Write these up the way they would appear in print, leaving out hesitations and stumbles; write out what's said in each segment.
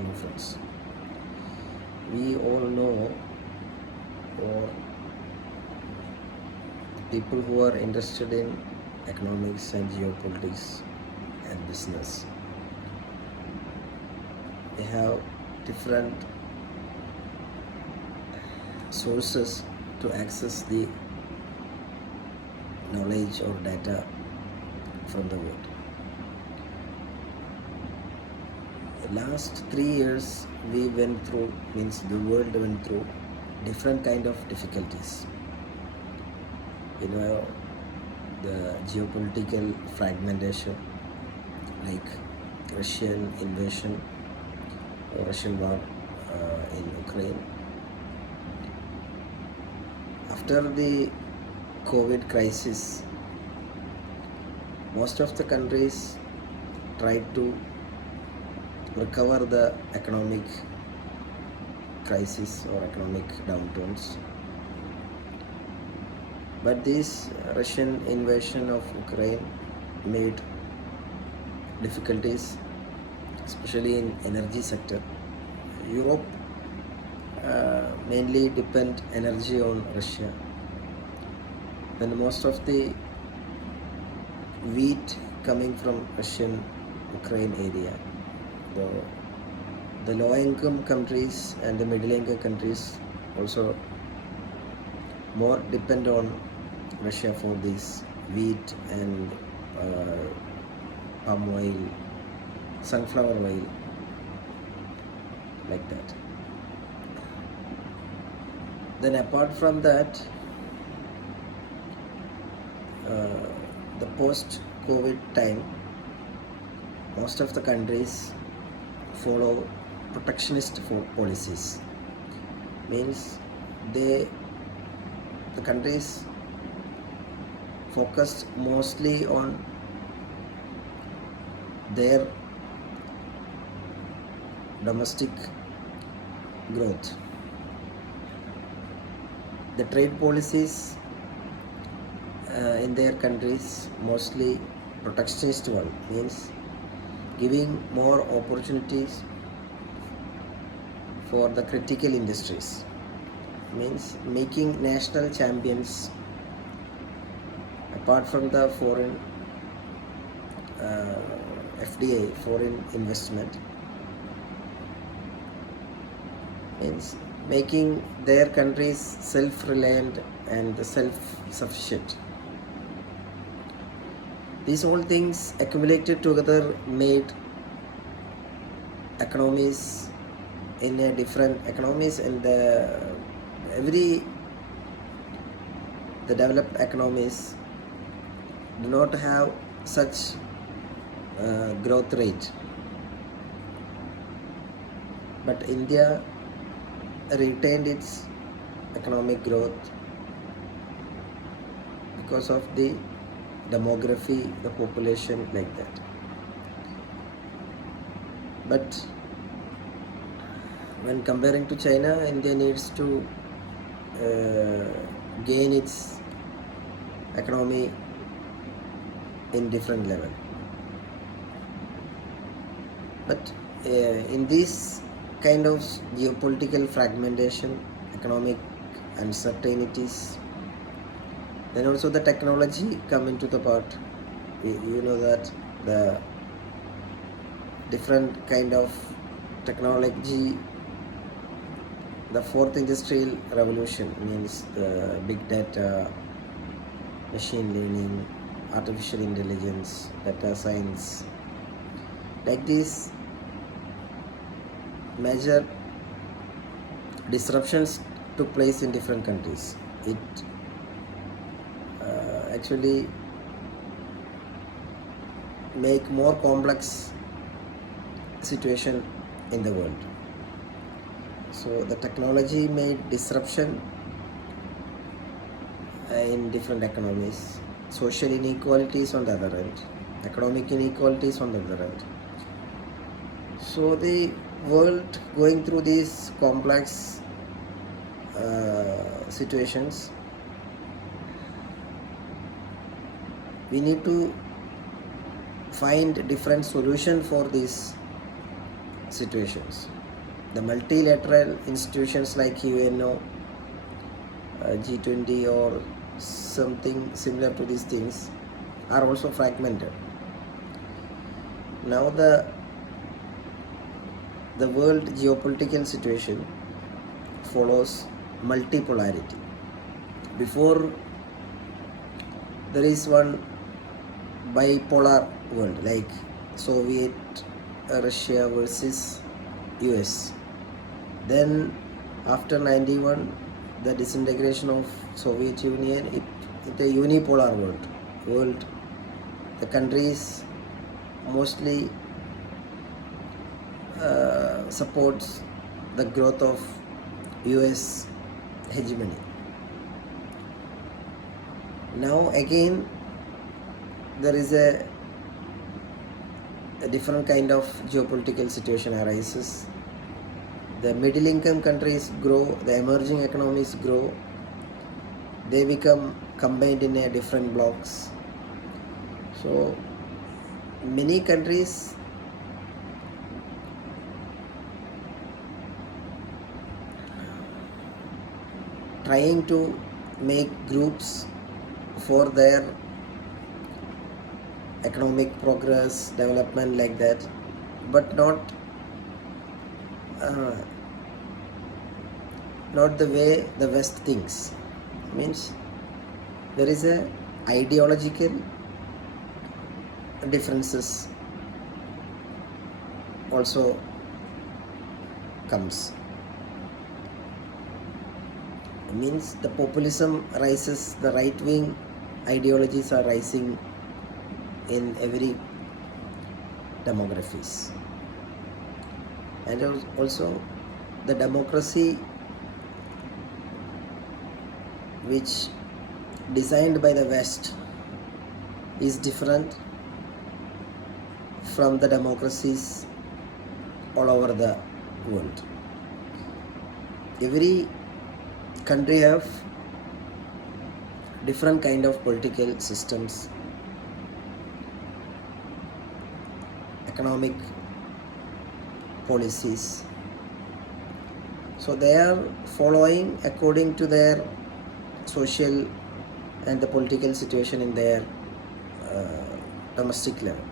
Hello friends, we all know, or people who are interested in economics and geopolitics and business, they have different sources to access the knowledge or data from the world. The last 3 years we went through, means the world went through different kind of difficulties. The geopolitical fragmentation, like Russian invasion or Russian war in Ukraine. After the COVID crisis, most of the countries tried to recover the economic crisis or economic downturns. But this Russian invasion of Ukraine made difficulties, especially in energy sector. Europe mainly depend energy on Russia. When most of the wheat coming from Russian Ukraine area, the low income countries and the middle income countries also more depend on Russia for this wheat and palm oil, sunflower oil, like that. Then apart from that, the post-COVID time, most of the countries follow protectionist policies. Means the countries focused mostly on their domestic growth. The trade policies in their countries mostly protectionist one, means giving more opportunities for the critical industries, means making national champions apart from the foreign FDI, foreign investment, means making their countries self-reliant and self-sufficient. These all things accumulated together made economies in a different economies, and the developed economies do not have such growth rate, but India retained its economic growth because of the demography, the population, like that. But when comparing to China, India needs to gain its economy in different level. But in this kind of geopolitical fragmentation, economic uncertainties, then also the technology come into the part. You know that the different kind of technology, the fourth industrial revolution, means the big data, machine learning, artificial intelligence, data science, like these major disruptions took place in different countries. It actually make more complex situation in the world. So the technology made disruption in different economies, social inequalities on the other end, economic inequalities on the other end. So the world going through these complex situations, we need to find different solution for these situations. The multilateral institutions like UNO, G20 or something similar to these things are also fragmented. Now the world geopolitical situation follows multipolarity. Before, there is one bipolar world like Soviet Russia versus US. Then after 91, the disintegration of Soviet Union, it a unipolar world. The countries mostly supports the growth of US hegemony. Now again there is a different kind of geopolitical situation arises. The middle income countries grow, the emerging economies grow, they become combined in a different blocks. So many countries trying to make groups for their economic progress, development like that, but not the way the West thinks. Means there is a ideological differences also comes. Means the populism rises, the right wing ideologies are rising in every demographies, and also the democracy which designed by the West is different from the democracies all over the world. Every country have different kind of political systems, economic policies, so they are following according to their social and the political situation in their domestic level.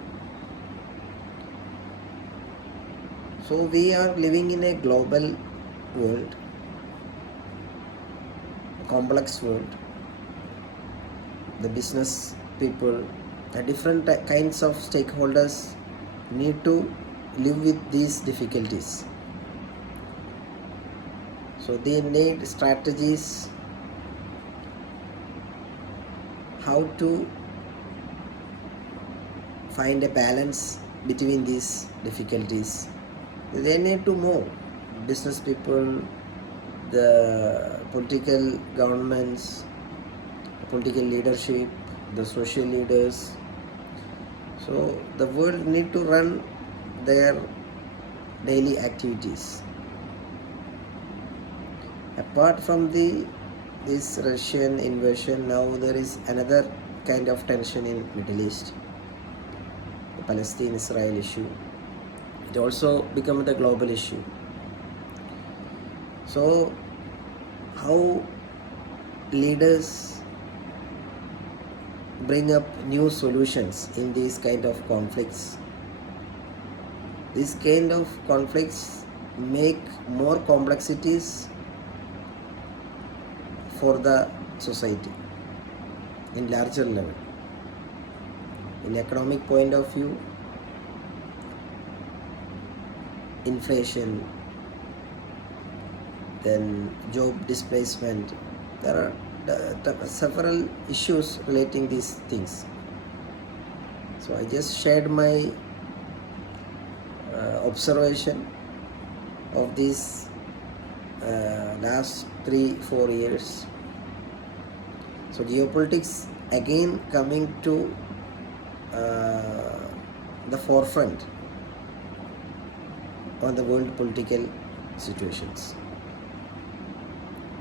So we are living in a global world, complex world. The business people, the different kinds of stakeholders need to live with these difficulties. So they need strategies how to find a balance between these difficulties. They need to move. Business people, the political governments, the political leadership, the social leaders. So the world need to run their daily activities. Apart from this Russian invasion, now there is another kind of tension in Middle East, the Palestine-Israel issue. It also become the global issue. So how leaders bring up new solutions in these kind of conflicts? These kind of conflicts make more complexities for the society in larger level. In economic point of view, inflation, then job displacement, there are several issues relating these things. So I just shared my observation of these last 3-4 years. So geopolitics again coming to the forefront on the world political situations.